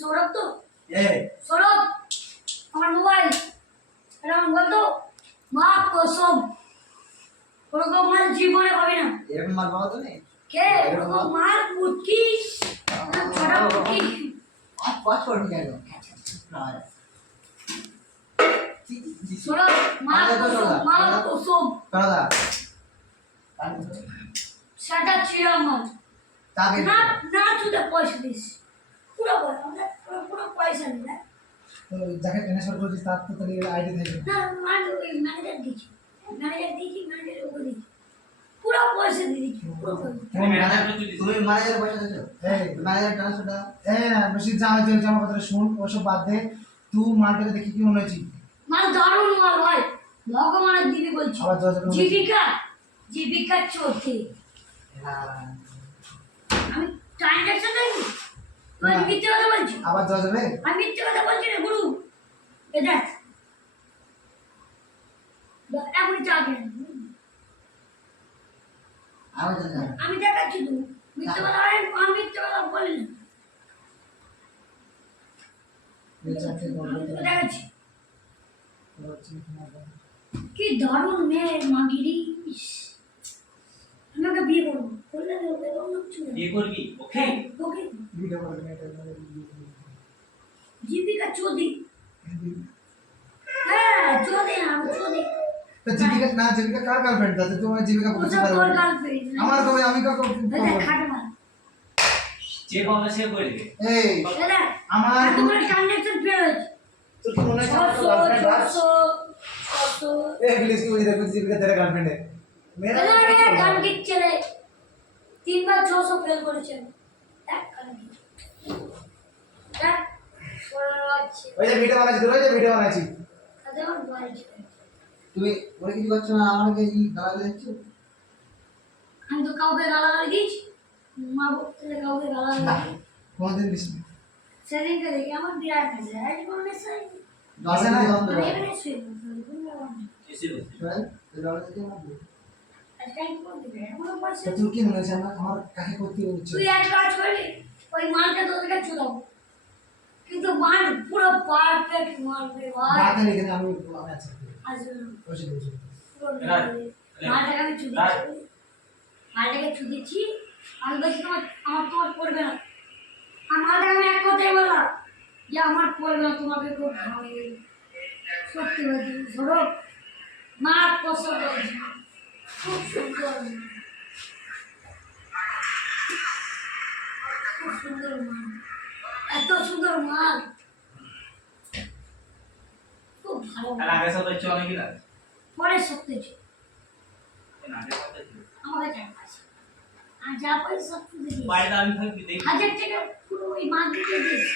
সৌরভ তো সৌরভ আমার মোবাইল এটা বল তো মা কসম ওরকম মার জীবনে হবে না এরকম মার বাবা তো নেই কে ওরকম মার মুটকি ছোটা মুটকি আর পাঁচ করবি কেন সৌরভ মা কসম দাদা সেটা ছিল আমার তাকে না না তুই পয়সা দিস পুরো পুরো পয়সা নিলে তো যাকে ট্রান্সফার করছিস তার তো তাহলে আইডি থাকবে না ম্যানেজার দিচ্ছি ম্যানেজার ওকে দিচ্ছি পুরো পয়সা দিয়ে দিচ্ছি পুরো তুমি ম্যানেজার পয়সা দিছো এই ম্যানেজার ট্রান্সফার বেশি জামা কথা শুন ওসব বাদ দে তুই মালটাকে দেখি কি মনে হয়েছি মাল দারুণ মাল ভাই ভগবানের দিবি বলছি আবার দরজা জীবিকা চলছে আমি ট্রানজাকশন দেখি তুই মিথ্যে কথা বলছিস আবার দেওয়া যাবে আমি মিথ্যে কথা বলছি রে গুরু এ দেখ এখনই চা খেয়ে আমি দেখাচ্ছি তো মিথ্যে কথা আমি মিথ্যে কথা বলি না আমি তোকে দেখাচ্ছি কি দারুণ মেয়ে মাগিরি আমাকে বিয়ে করবো করলে বিয়ে করবি ওকে ওকে ভিডিও করে এটা জীবিকা চৌধুরী হ্যাঁ চৌধুরী আমি চৌধুরী তো জীবিকা কার গার্লফ্রেন্ড আছে তোমার জীবিকা বুঝতে ওটা পারবে তোর গার্লফ্রেন্ড আমার কবে আমি কাকে এটা খাটমা যে পাবে সে করে দিবে এই এটা আমার তোমার ট্রানজাকশন ফেল হয়েছে তোর কি মনে হয় আমার গার্লফ্রেন্ড আছে 600 এই প্লিজ কি বুঝে দেখো জীবিকা তেরা গার্লফ্রেন্ড है मेरा এটা গান গিচ্ছে রে তিনবার 600 ফেল করেছে এক গান গিচ্ছে দেখ পড়াচ্ছি ওই যে ভিডিও বানাচ্ছি তোর ওই যে ভিডিও বানাচ্ছি আরে আমার বাড়ি তুমি ওরে কিছু করছো না আমাকে এই গালাগালি দিচ্ছ আমি তো কাউকে গালাগালি দিয়েছি মা বলতে কাউকে গালাগালি দিই কোনদিন দিস না সেদিনকে দেখি আমার বিরাট আছে আজ কোনো মেসেজ দশে না গন্ধ আমি এখানে শুয়ে এসে বলছে চল তো জল দিতে না আজকে আমি কোন দিকে এমন পয়সা তো তুই কি মনে হচ্ছে আমার কাকে করতে হচ্ছে তুই এক কাজ করবি ওই মালটা তোদেরকে চুদাও কিন্তু মাল পুরো পারফেক্ট মাল রে ভাই বাতে লিখে আমি আচ্ছা আসবে বসে বসে মালটাকে আমি চুদিয়েছি মালটাকে চুদিয়েছি আমি বলছি তোমার পড়বে না আর মালটাকে আমি এক কথাই বললাম যে আমার পড়বে না তোমাকে খুব ভালো সত্যি বলছি ধরো মা পছন্দ হয়েছে খুব সুন্দর খুব সুন্দর মাল এত সুন্দর মাল খুব ভালো আর আগে সব হচ্ছে অনেক না পরের সপ্তাহে ছিল আগে কথা ছিল আমাকে টাকা আছে আর যা পয়সা সব তুলে দিয়েছি বাইরে আমি থাকবি দেখি 1000 টাকা পুরো ওই মাল দিয়ে দিয়েছি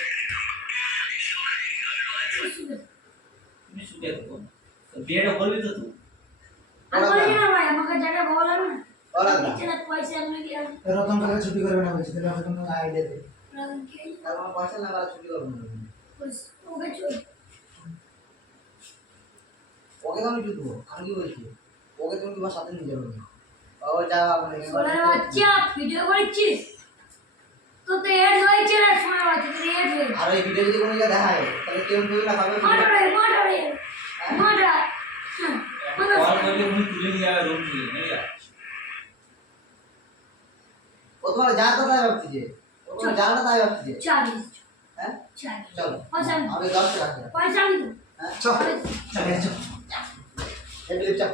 তুমি শুকে থাকো তো বিয়েটা করবি তো তুই আমি বলি না ভাই আমাকে জায়গা ভালো লাগে না ওরা না নিচে না পয়সা এমনি দিয়ে রতন কাকে ছুটি করবে না বলছি তাহলে রতন আইডিয়া দে তারপর পয়সা না বাড়া ছুটি করব না ওকে চল ওকে তো আমি জুতবো আমি কি বলছি ওকে তুমি তোমার সাথে নিয়ে যাবে ও যা মানে সোনার বাচ্চা ভিডিও করছিস তো এড হয়েছে না সোনার বাচ্চা তুই এড হয়েছে আর এই ভিডিও যদি কোনো জায়গায় দেখায় তাহলে কেউ কেউ না খাবে মারা কল করলে উনি তুলে নিয়ে যাবে রুম থেকে নিয়ে যা ও তোমার যা কথা ভাবছি যে ও তোমার যা না তাই ভাবছি যে চাবি হ্যাঁ চাবি চলো পয়সা আমি 10 টাকা পয়সা আমি হ্যাঁ চল পয়সা চল এই চল